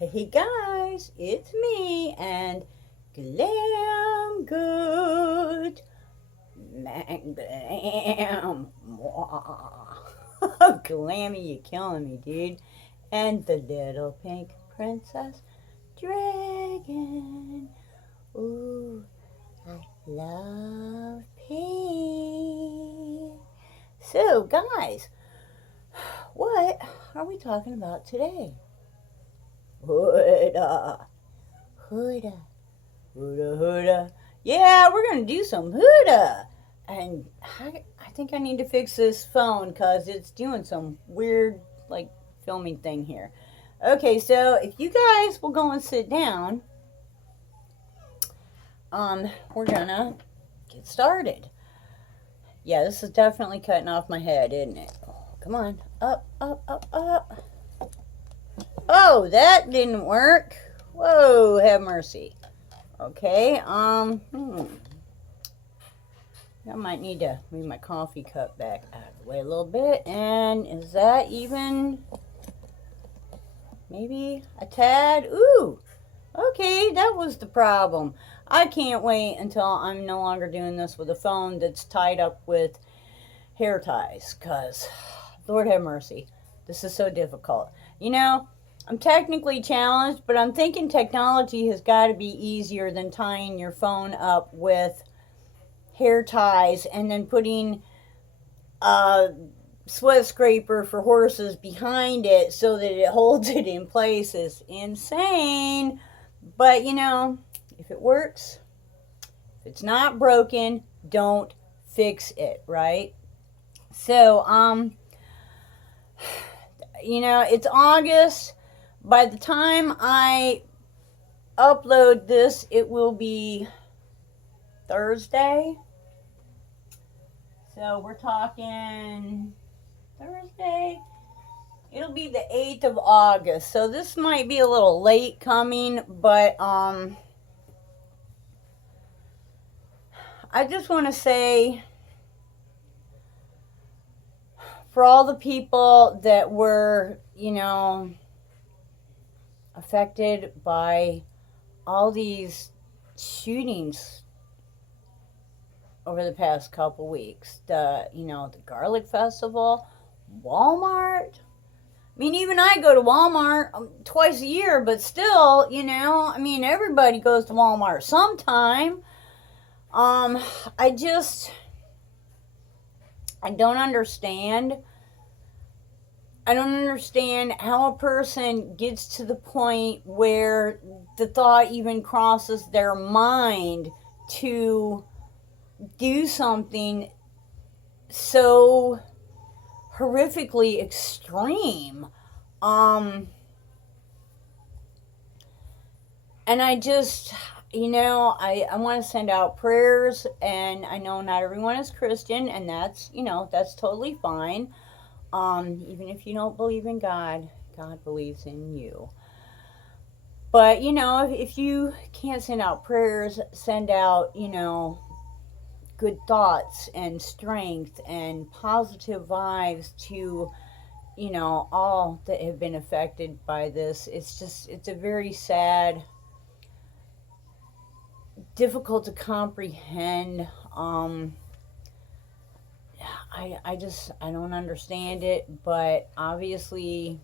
Hey guys, it's me and Glam Goat. Man, glam. Glammy, you killing me, dude. And the little pink princess dragon. Ooh, I love pink. So, guys, what are we talking about today? Huda, Huda, Huda. Yeah, we're gonna do some Huda. And I think I need to fix this phone because it's doing some weird, like, filming thing here. Okay, so if you guys will go and sit down, we're gonna get started. Yeah, this is definitely cutting off my head, isn't it? Oh, come on, up, up, up, up. Oh, that didn't work. Whoa, have mercy. Okay, I might need to move my coffee cup back out of the way a little bit. And is that even maybe a tad? Ooh, okay, that was the problem. I can't wait until I'm no longer doing this with a phone that's tied up with hair ties, because Lord have mercy, this is so difficult. You know, I'm technically challenged, but I'm thinking technology has got to be easier than tying your phone up with hair ties and then putting a sweat scraper for horses behind it so that it holds it in place is insane. But you know, if it works, if it's not broken, don't fix it, right? So, you know, it's August. By the time I upload this, it will be Thursday. So we're talking Thursday. It'll be the 8th of August. So this might be a little late coming, but I just want to say, for all the people that were, you know, affected by all these shootings over the past couple weeks, the garlic festival, Walmart. I mean, even I go to Walmart twice a year, but still, you know, I mean, everybody goes to Walmart sometime. I don't understand. I don't understand how a person gets to the point where the thought even crosses their mind to do something so horrifically extreme. And I just, you know, I want to send out prayers, and I know not everyone is Christian, and that's, you know, that's totally fine. Even if you don't believe in God, God believes in you. But, you know, if you can't send out prayers, send out, you know, good thoughts and strength and positive vibes to, you know, all that have been affected by this. It's a very sad, difficult to comprehend. I don't understand it, but obviously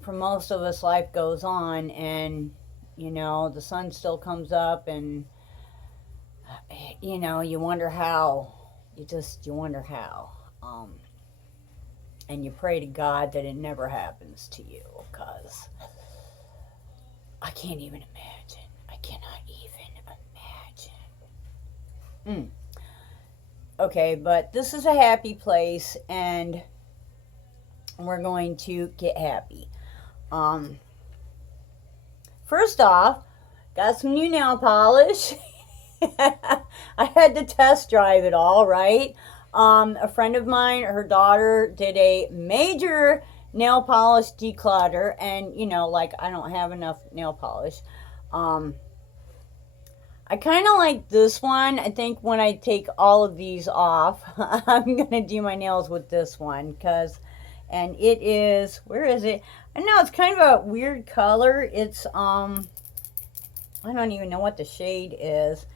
for most of us life goes on, and you know, the sun still comes up, and you know, you wonder how. You wonder how. And you pray to God that it never happens to you, because I can't even imagine. I cannot even imagine. Okay, but this is a happy place, and we're going to get happy. First off, got some new nail polish. I had to test drive it all, right? A friend of mine, her daughter, did a major nail polish declutter, and you know, like, I don't have enough nail polish. I kind of like this one. I think when I take all of these off, I'm gonna do my nails with this one, because And it is, where is it? I know it's kind of a weird color. It's, I don't even know what the shade is,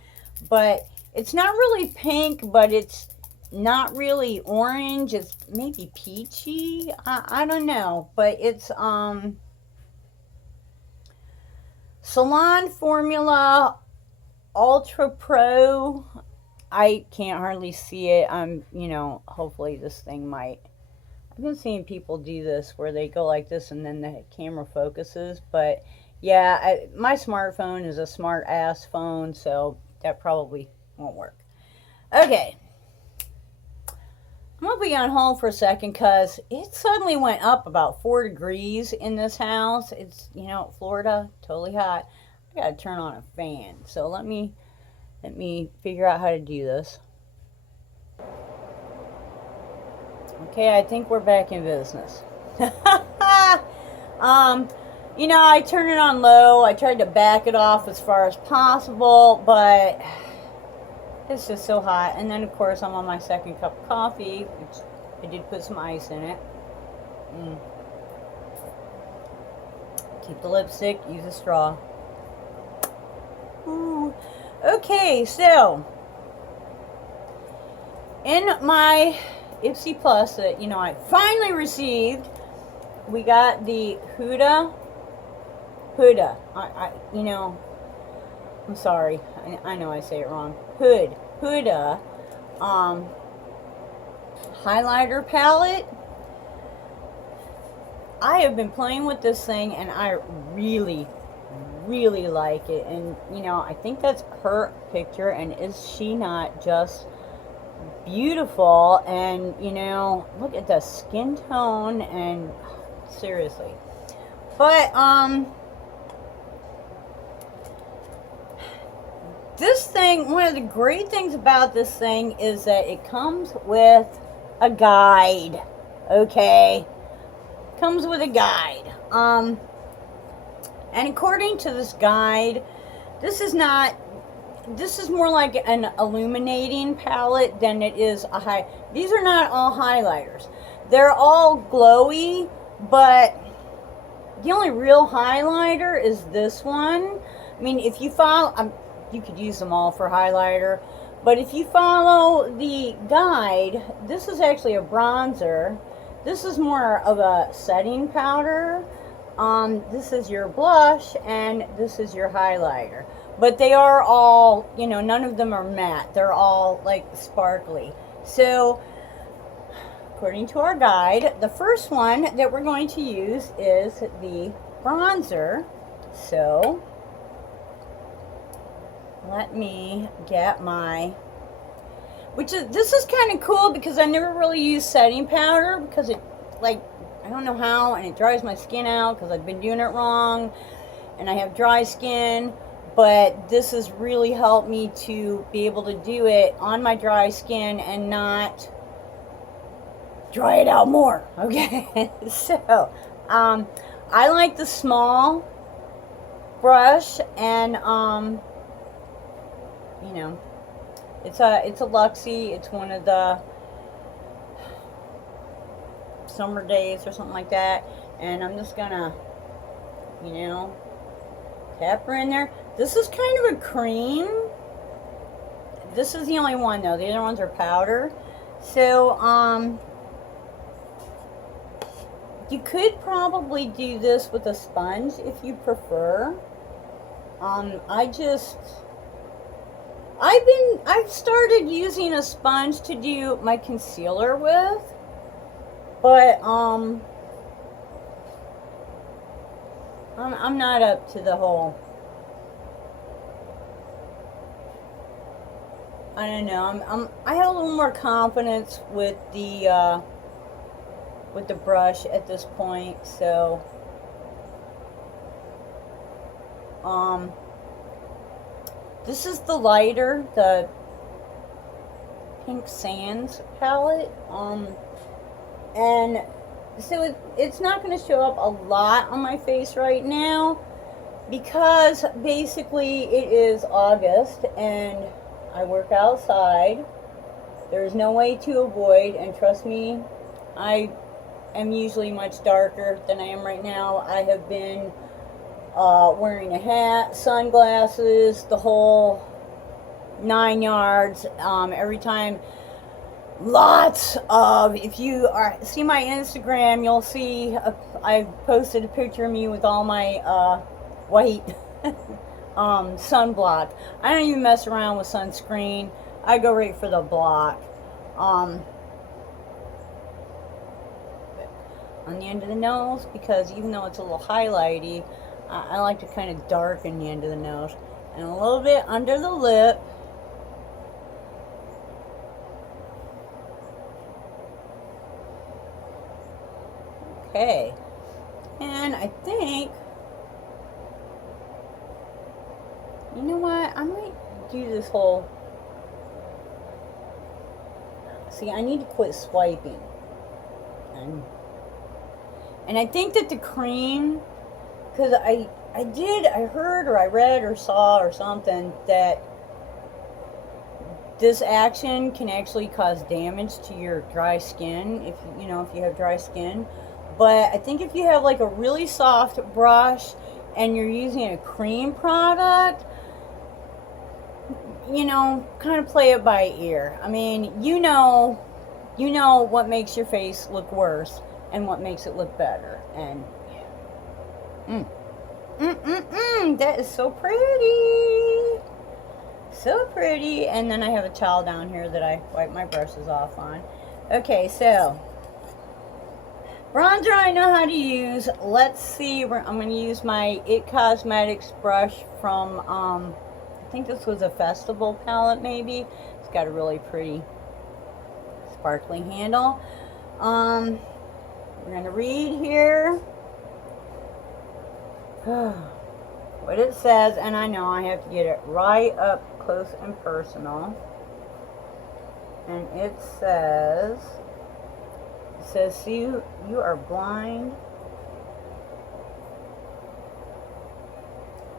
but it's not really pink, but it's not really orange. It's maybe peachy. I don't know, but it's, Salon Formula Ultra Pro. I can't hardly see it. You know, hopefully this thing might. I've been seeing people do this where they go like this and then the camera focuses. But yeah, my smartphone is a smart ass phone, so that probably won't work. Okay. I'm going to be on hold for a second because it suddenly went up about 4 degrees in this house. It's, you know, Florida, totally hot. I got to turn on a fan. So let me figure out how to do this. Okay, I think we're back in business. You know, I turned it on low. I tried to back it off as far as possible, but it's just so hot. And then, of course, I'm on my second cup of coffee, which I did put some ice in it. Keep the lipstick, use a straw. Ooh. Okay, so in my Ipsy Plus that, you know, I finally received, we got the Huda. You know, I'm sorry. I know I say it wrong. Huda highlighter palette. I have been playing with this thing and I really like it. And, you know, I think that's her picture, and is she not just beautiful? And, you know, look at the skin tone, and seriously. But, this thing, one of the great things about this thing is that it comes with a guide. Okay? Comes with a guide. And according to this guide, this is more like an illuminating palette than it is a these are not all highlighters. They're all glowy, but the only real highlighter is this one. I mean, if you follow, you could use them all for highlighter, but if you follow the guide, this is actually a bronzer. This is more of a setting powder. This is your blush, and this is your highlighter. But they are all, you know, none of them are matte. They're all, like, sparkly. So, according to our guide, the first one that we're going to use is the bronzer. So, let me get my, this is kind of cool because I never really use setting powder because it, like, I don't know how, and it dries my skin out because I've been doing it wrong, and I have dry skin, but this has really helped me to be able to do it on my dry skin and not dry it out more, okay? So, I like the small brush, and, you know, it's a Luxie. It's one of the summer days or something like that, and I'm just gonna, you know, tap her in there. This is kind of a cream. This is the only one though. The other ones are powder. So you could probably do this with a sponge if you prefer. I've started using a sponge to do my concealer with. But, I'm not up to the whole, I don't know, I have a little more confidence with the brush at this point, so, this is the lighter, the Pink Sands palette, and so it's not going to show up a lot on my face right now because basically it is August and I work outside. There's no way to avoid, and trust me, I am usually much darker than I am right now. I have been wearing a hat, sunglasses, the whole 9 yards. Every time, lots of, if you see my Instagram, you'll see I posted a picture of me with all my white sunblock. I don't even mess around with sunscreen. I go right for the block. On the end of the nose, because even though it's a little highlighty, I like to kind of darken the end of the nose, and a little bit under the lip. Okay, and I think, you know what, I might do this whole, see, I need to quit swiping, and I think that the cream, because I heard or I read or saw or something that this action can actually cause damage to your dry skin if you have dry skin. But I think if you have like a really soft brush and you're using a cream product, kind of play it by ear. I mean, you know what makes your face look worse and what makes it look better. And that is so pretty. So pretty. And then I have a towel down here that I wipe my brushes off on. Okay, so bronzer I know how to use. Let's see. I'm going to use my It Cosmetics brush from, I think this was a festival palette maybe. It's got a really pretty sparkly handle. We're going to read here what it says, and I know I have to get it right up close and personal. And it says, see, you are blind.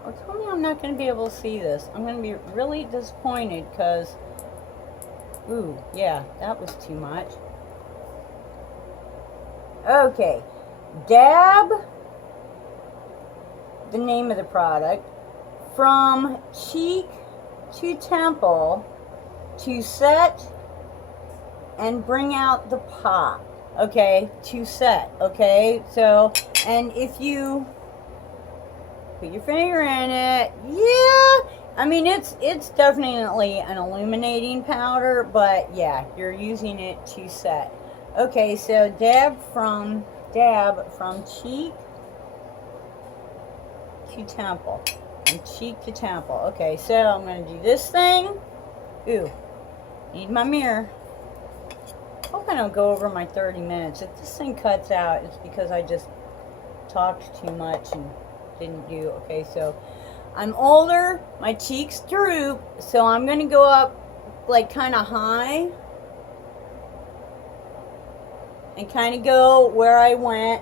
Well, tell me I'm not going to be able to see this. I'm going to be really disappointed because, ooh, yeah, that was too much. Okay, Dab, the name of the product, from cheek to temple to set and bring out the pop. Okay, to set. Okay, so, and if you put your finger in it, yeah, I mean, it's definitely an illuminating powder, but yeah, you're using it to set. Okay, so dab from cheek to temple, from cheek to temple. Okay, so I'm going to do this thing. Ooh, need my mirror. Hope I don't go over my 30 minutes. If this thing cuts out, it's because I just talked too much and didn't do. Okay, so I'm older, my cheeks droop, so I'm going to go up like kind of high and kind of go where I went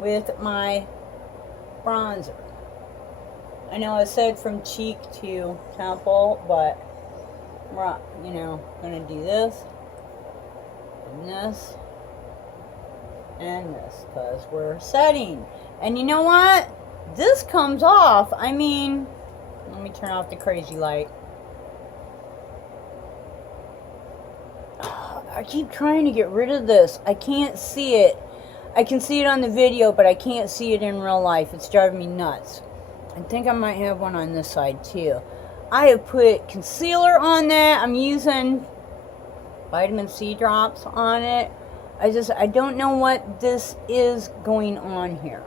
with my bronzer. I know I said from cheek to temple, but I'm gonna do this and this and this because we're setting. And you know what? This comes off. I mean, let me turn off the crazy light. I keep trying to get rid of this. I can't see it. I can see it on the video, but I can't see it in real life. It's driving me nuts. I think I might have one on this side too. I have put concealer on that. I'm using vitamin C drops on it. I don't know what this is going on here.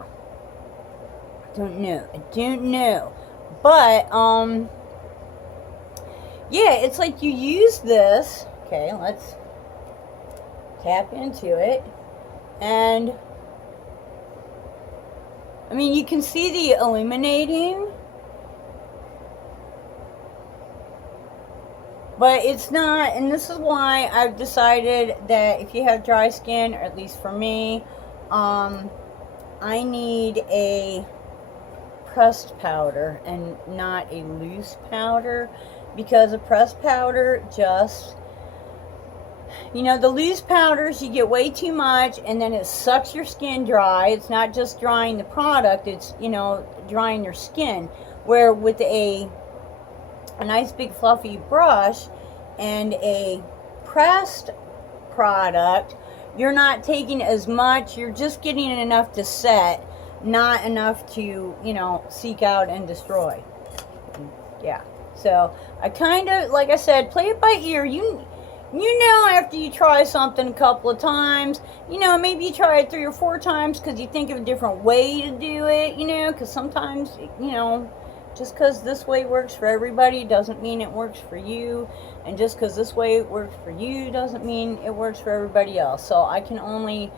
I don't know. But, yeah, it's like you use this. Okay, let's tap into it. And, I mean, you can see the illuminating. But it's not, and this is why I've decided that if you have dry skin, or at least for me, I need a pressed powder and not a loose powder, because a pressed powder just, You know, the loose powders, you get way too much, and then it sucks your skin dry. It's not just drying the product, it's, you know, drying your skin. Where with a nice big fluffy brush and a pressed product, you're not taking as much, you're just getting enough to set, not enough to, you know, seek out and destroy. Yeah, so I kind of, like I said, play it by ear. You know, after you try something a couple of times, you know, maybe you try it 3 or 4 times because you think of a different way to do it, you know, because sometimes, you know, just because this way works for everybody doesn't mean it works for you. And just because this way works for you doesn't mean it works for everybody else. So I can only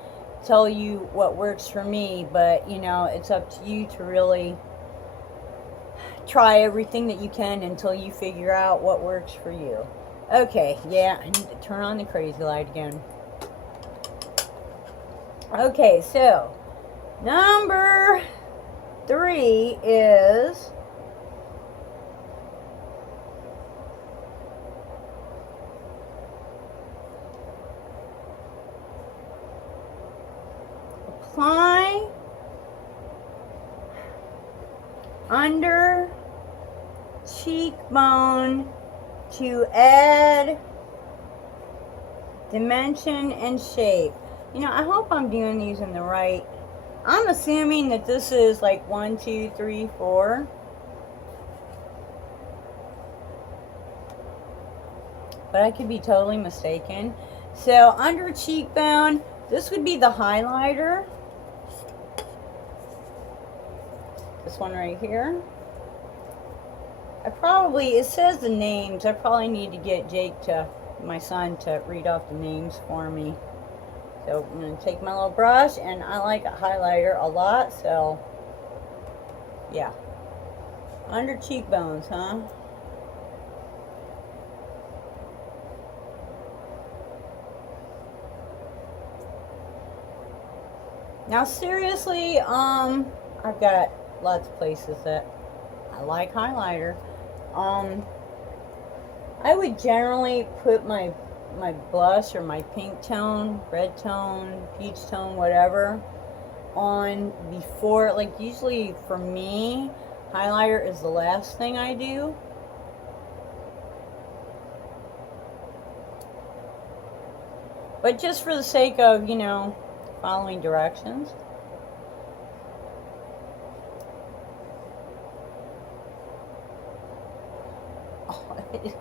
tell you what works for me, but, you know, it's up to you to really try everything that you can until you figure out what works for you. Okay, yeah, I need to turn on the crazy light again. Okay, so number 3 is apply under cheekbone to add dimension and shape. You know, I hope I'm doing these in the right. I'm assuming that this is like 1, 2, 3, 4. But I could be totally mistaken. So under cheekbone, this would be the highlighter. This one right here. It says the names. I probably need to get Jake my son, to read off the names for me. So I'm going to take my little brush, and I like a highlighter a lot, so yeah. Under cheekbones, huh? Now seriously, I've got lots of places that I like highlighter. I would generally put my blush or my pink tone, red tone, peach tone, whatever, on before, like usually for me, highlighter is the last thing I do. But just for the sake of, you know, following directions.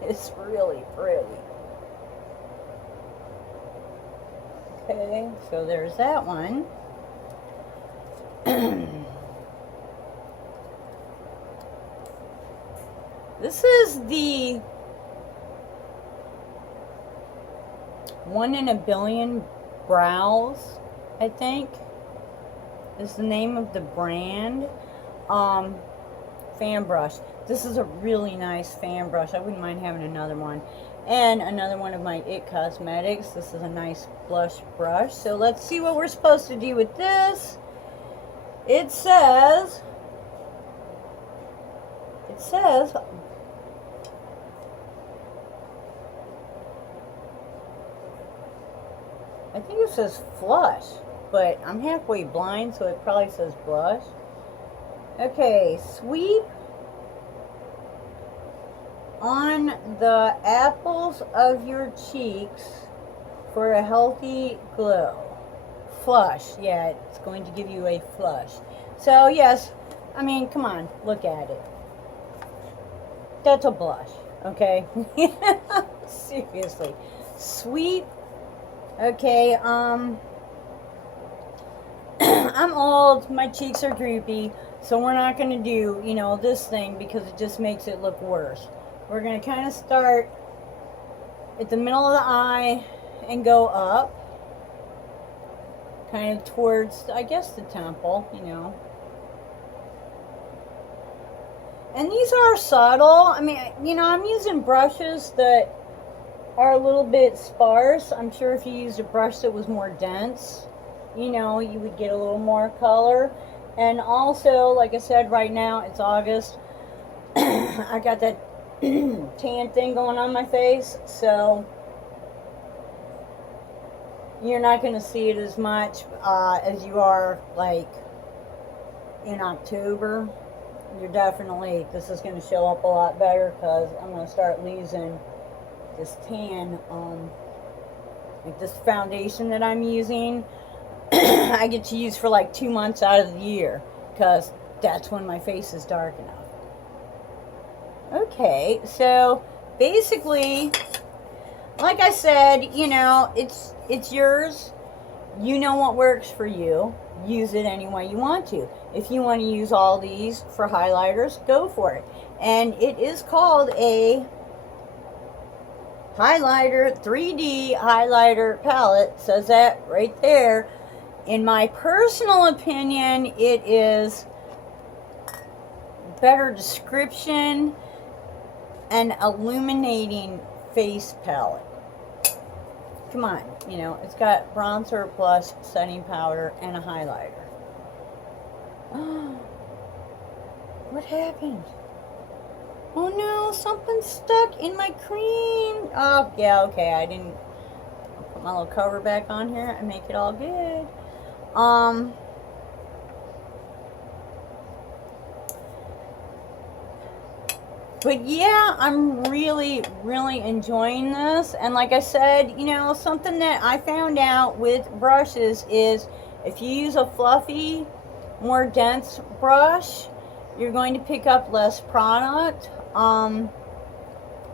It's really pretty. Okay, so there's that one. This is the 1 in a Billion Brows, I think, is the name of the brand. Fan brush. This is a really nice fan brush. I wouldn't mind having another one. And another one of my It Cosmetics. This is a nice blush brush. So let's see what we're supposed to do with this. It says, I think it says flush, but I'm halfway blind, so it probably says blush. Okay, sweep on the apples of your cheeks for a healthy glow. Flush, yeah, it's going to give you a flush. So yes, I mean, come on, look at it. That's a blush, okay? Seriously. Sweep. Okay, I'm old, my cheeks are droopy, so we're not going to do, you know, this thing because it just makes it look worse. We're going to kind of start at the middle of the eye and go up, kind of towards, I guess, the temple, you know. And these are subtle. I mean, you know, I'm using brushes that are a little bit sparse. I'm sure if you used a brush that was more dense, you know, you would get a little more color. And also, like I said, right now it's August. I got that tan thing going on my face, so You're not going to see it as much as you are like in October. You're definitely, this is going to show up a lot better because I'm going to start losing this tan. Like this foundation that I'm using, I get to use for like 2 months out of the year because that's when my face is dark enough. Okay, so basically, like I said, you know, it's yours. You know what works for you. Use it any way you want to. If you want to use all these for highlighters, go for it. And it is called a highlighter, 3D highlighter palette. Says that right there. In my personal opinion, it is better description and illuminating face palette. Come on, you know, it's got bronzer, blush, setting powder, and a highlighter. What happened? Oh no, something stuck in my cream. Oh, yeah, okay, I didn't put my little cover back on here and make it all good. But yeah, I'm really, really enjoying this. And like I said, you know, something that I found out with brushes is if you use a fluffy, more dense brush, you're going to pick up less product.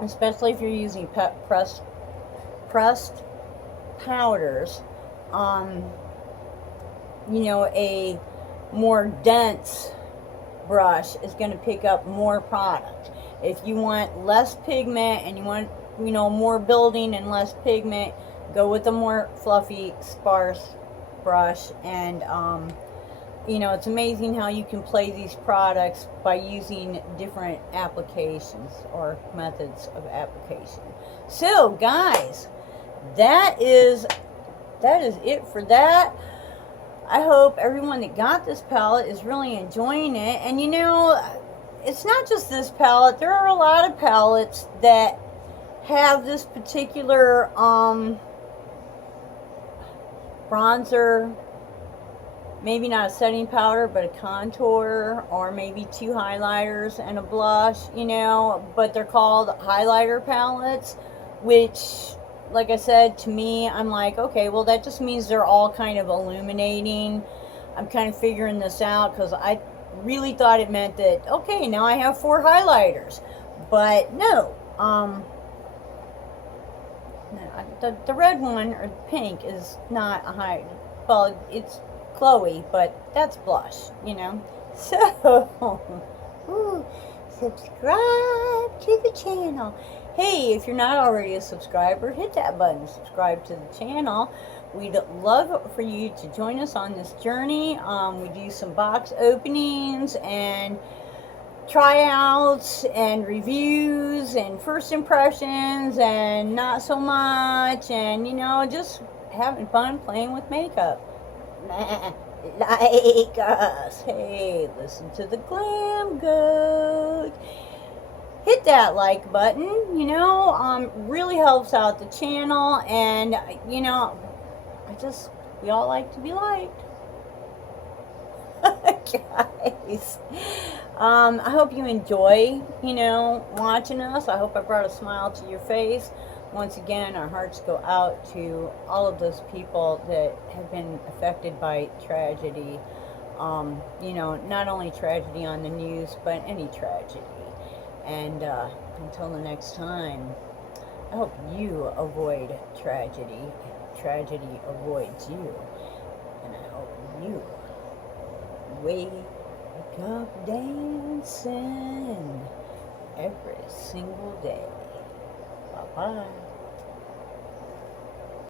Especially if you're using pressed powders. You know, a more dense brush is going to pick up more product. If you want less pigment and you want, you know, more building and less pigment, go with a more fluffy, sparse brush. And you know, it's amazing how you can play these products by using different applications or methods of application. So guys, that is it for that. I hope everyone that got this palette is really enjoying it. And you know, it's not just this palette. There are a lot of palettes that have this particular bronzer, maybe not a setting powder, but a contour, or maybe 2 highlighters and a blush, you know, but they're called highlighter palettes, which, like I said, to me, I'm like, okay, well, that just means they're all kind of illuminating. I'm kind of figuring this out because I really thought it meant that, okay, now I have 4 highlighters. But no, the red one, or the pink, is not a high, well, it's Chloe, but that's blush, you know. So, ooh, subscribe to the channel. Hey, if you're not already a subscriber, hit that button, subscribe to the channel. We'd love for you to join us on this journey. We do some box openings and tryouts and reviews and first impressions and not so much, and you know, just having fun playing with makeup. Like us. Hey, listen to the Glam Goat. Hit that like button, you know, really helps out the channel. And you know, we all like to be liked. Guys, I hope you enjoy, you know, watching us. I hope I brought a smile to your face. Once again, our hearts go out to all of those people that have been affected by tragedy. You know, not only tragedy on the news, but any tragedy. And until the next time, I hope you avoid tragedy. Tragedy avoids you. And I hope you wake up dancing every single day. Bye-bye.